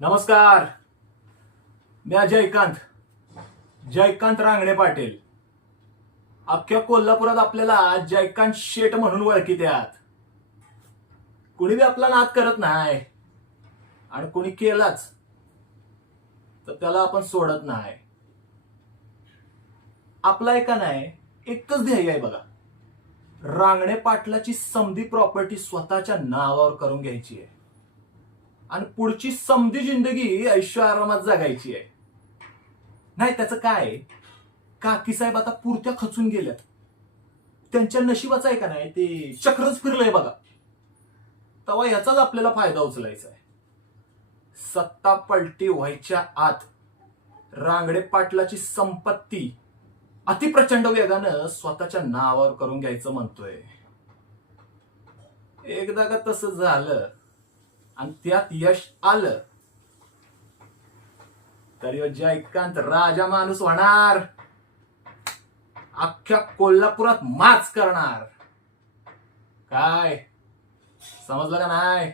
नमस्कार. मी जयकांत रांगणे पाटील. अख्ख्या कोल्हापुरात आपल्याला जयकांत शेट म्हणून ओळखीत्यात. कुणी बी आपला नाद करत नाही आणि कुणी केलाच तर त्याला आपण सोडत नाही. आपला एका नाही एकच ध्येय आहे बघा, रांगणे पाटलाची समधी प्रॉपर्टी स्वतःच्या नावावर करून घ्यायची आहे आणि पुढची समधी जिंदगी ऐशो आरामात जगायची आहे. नाही त्याचं काय, काकी साहेब आता पुरत्या खचून गेल्यात. त्यांच्या नशिबाचं आहे का नाही ते चक्रच फिरलंय बघा. तेव्हा ह्याचाच आपल्याला फायदा उचलायचा आहे. सत्ता पलटी व्हायच्या आत रांगडे पाटलाची संपत्ती अतिप्रचंड वेगानं स्वतःच्या नावावर करून घ्यायचं म्हणतोय. एकदा का तसं झालं आणि त्यात यश आलं तर जयकांत राजा माणूस होणार, अख्ख्या कोल्हापुरात माच करणार. काय समजलं का नाही?